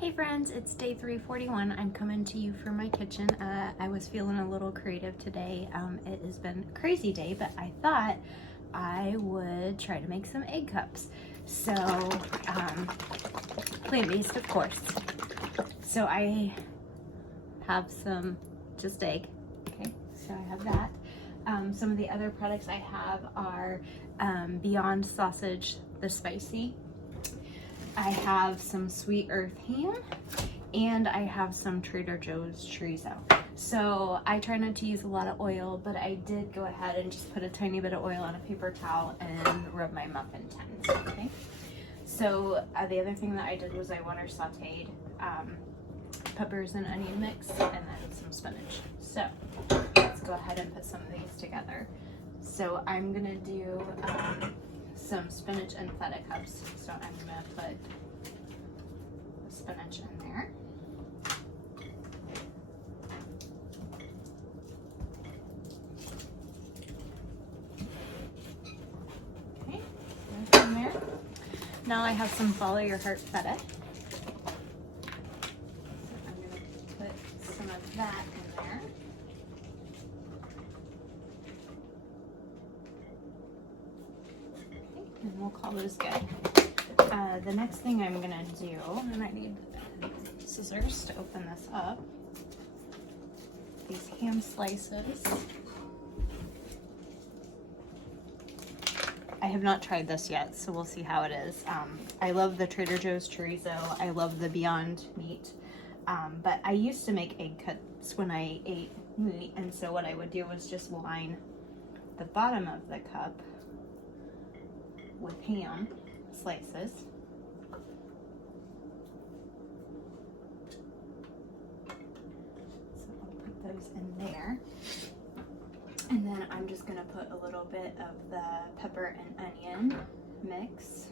Hey friends, it's day 341. I'm coming to you from my kitchen. I was feeling a little creative today. It has been a crazy day, but I thought I would try to make some egg cups. So, plant-based, of course. So I have some just egg. Okay, so I have that. Some of the other products I have are Beyond Sausage, the spicy. I have some Sweet Earth ham, and I have some Trader Joe's chorizo. So I try not to use a lot of oil, but I did go ahead and just put a tiny bit of oil on a paper towel and rub my muffin tins, okay? So the other thing that I did was I water sauteed peppers and onion mix, and then some spinach. So let's go ahead and put some of these together. So I'm gonna do some spinach and feta cups. So I'm gonna put the spinach in there. Okay, that's in there. Now I have some Follow Your Heart feta. So I'm gonna put some of that in there. And we'll call those good. The next thing I'm gonna do, and I need scissors to open this up, these ham slices. I have not tried this yet, so we'll see how it is. I love the Trader Joe's chorizo. I love the Beyond meat. But I used to make egg cups when I ate meat, and so what I would do was just line the bottom of the cup with ham slices. So I'll put those in there. And then I'm just gonna put a little bit of the pepper and onion mix.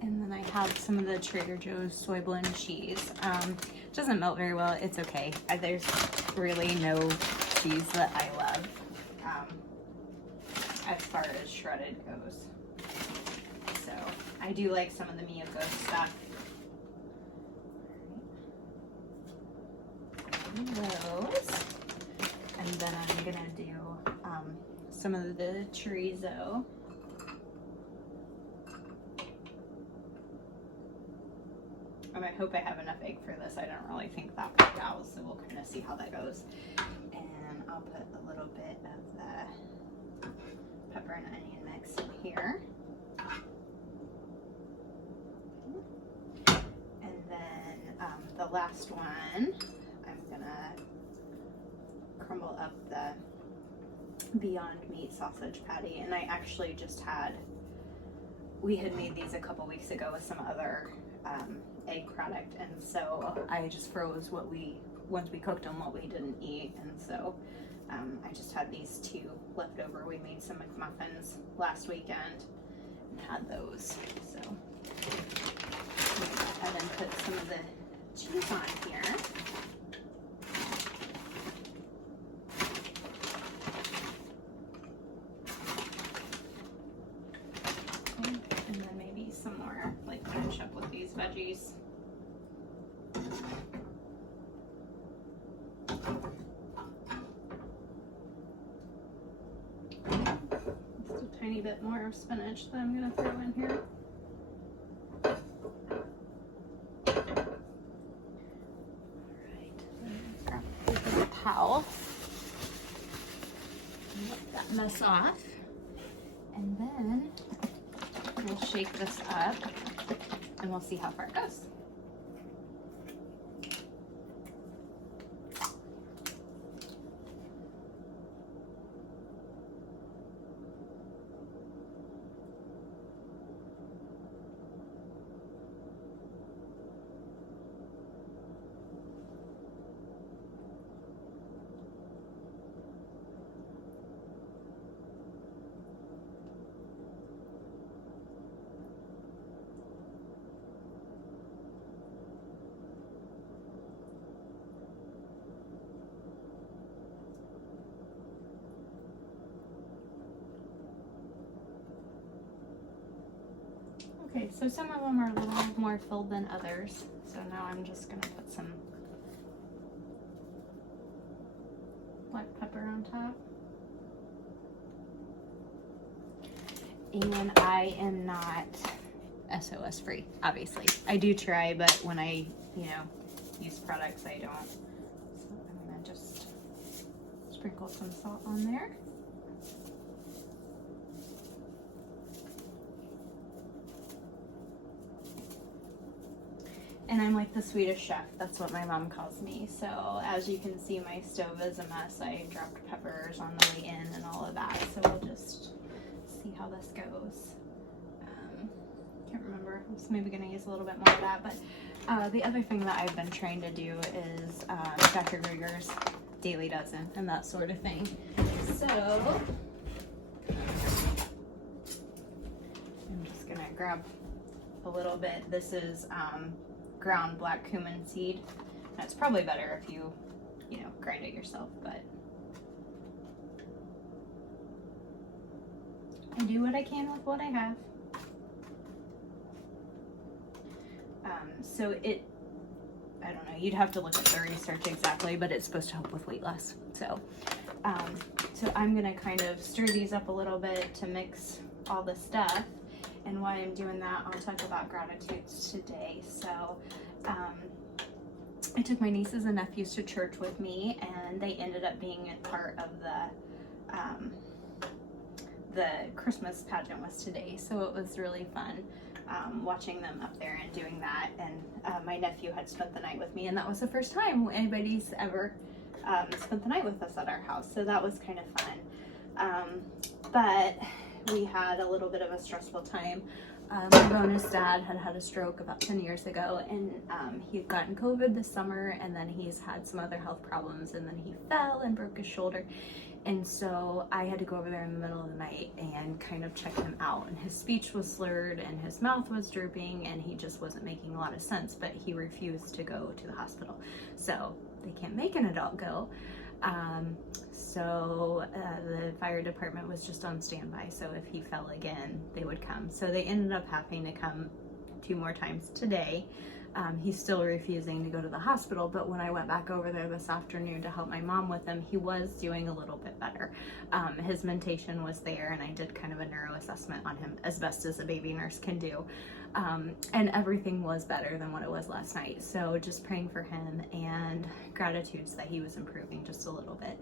And then I have some of the Trader Joe's soy blend cheese. It doesn't melt very well, it's okay. There's really no cheese that I love as far as shredded goes. So I do like some of the Miyako stuff. Those. And then I'm gonna do some of the chorizo. I hope I have enough egg for this. I don't really think that worked out, so we'll kind of see how that goes. And I'll put a little bit of the pepper and onion mix in here. And then the last one, I'm gonna crumble up the Beyond Meat sausage patty. And I actually just we had made these a couple weeks ago with some other egg product, and so I just froze once we cooked them, what we didn't eat, and so I just had these two left over. We made some McMuffins last weekend and had those, so I'm gonna go ahead and put some of the cheese on here. And then maybe some more, like finish up with these veggies. Just a tiny bit more of spinach that I'm gonna throw in here. Alright, grab a paper towel and let that mess off. And then we'll shake this up and we'll see how far it goes. Okay, so some of them are a little more filled than others. So now I'm just gonna put some black pepper on top. And I am not SOS free, obviously. I do try, but when I, use products, I don't. So I'm gonna just sprinkle some salt on there. And I'm like the Swedish chef, that's what my mom calls me. So as you can see, my stove is a mess. I dropped peppers on the way in and all of that. So we'll just see how this goes. Can't remember, I was maybe gonna use a little bit more of that, but the other thing that I've been trying to do is Dr. Greger's Daily Dozen and that sort of thing. So I'm just gonna grab a little bit. This is ground black cumin seed. And it's probably better if you grind it yourself, but I do what I can with what I have. So I don't know, you'd have to look at the research exactly, but it's supposed to help with weight loss. So I'm gonna kind of stir these up a little bit to mix all the stuff. And while I'm doing that, I'll talk about gratitudes today. So I took my nieces and nephews to church with me, and they ended up being a part of the Christmas pageant was today. So it was really fun watching them up there and doing that. And my nephew had spent the night with me, and that was the first time anybody's ever spent the night with us at our house. So that was kind of fun. But we had a little bit of a stressful time. My bonus dad had a stroke about 10 years ago, and he'd gotten COVID this summer, and then he's had some other health problems, and then he fell and broke his shoulder. And so I had to go over there in the middle of the night and kind of check him out. And his speech was slurred and his mouth was drooping and he just wasn't making a lot of sense, but he refused to go to the hospital. So they can't make an adult go. So the fire department was just on standby. So if he fell again, they would come. So they ended up having to come 2 more times today. He's still refusing to go to the hospital, but when I went back over there this afternoon to help my mom with him, he was doing a little bit better. His mentation was there, and I did kind of a neuro assessment on him as best as a baby nurse can do. And everything was better than what it was last night. So just praying for him and gratitudes that he was improving just a little bit.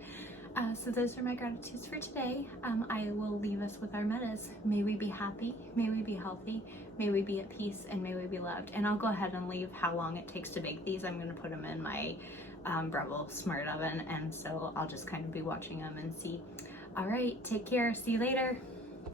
So those are my gratitudes for today. I will leave us with our metas. May we be happy, may we be healthy, may we be at peace, and may we be loved. And I'll go ahead and leave how long it takes to bake these. I'm going to put them in my Breville Smart Oven, and so I'll just kind of be watching them and see. All right, take care. See you later.